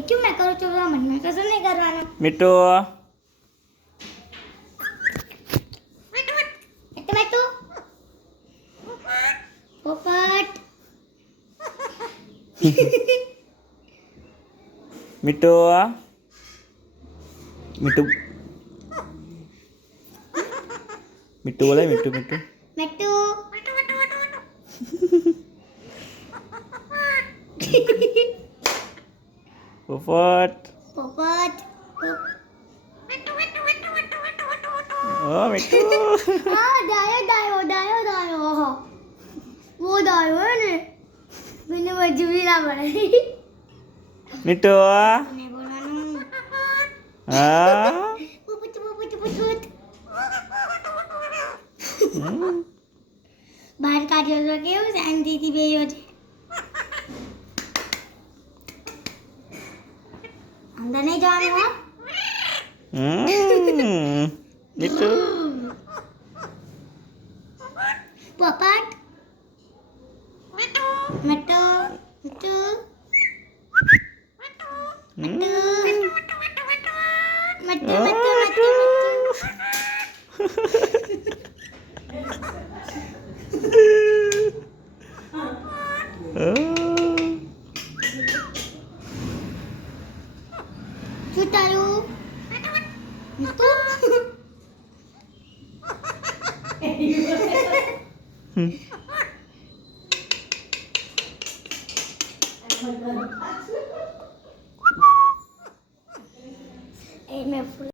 क्यों मैं करूँ तो मन में कसर नहीं करवाना मिट्टू टमाटो पोपट मिट्टू मिट्टू मिट्टू बोला मिट्टू मिट्टू मिट्टू पोपट पोपट ओ मिट्टू हाँ डायो डायो डायो डायो वो डायो है ने मैंने मजबूरी ना पड़ी मिट्टू मैं बोलवानू हाँ पोपट पोपट पोपट બહાર કાઢ્યો તો કેવું શાંતિથી બેહ્યો છે અંદર નહીં જવાનું હો मिट्टू પોપટ મિટ્ટુ મિટ્ટુ મિટ્ટુ મિટ્ટુ મિટ્ટુ શું તારું મિટ્ટુ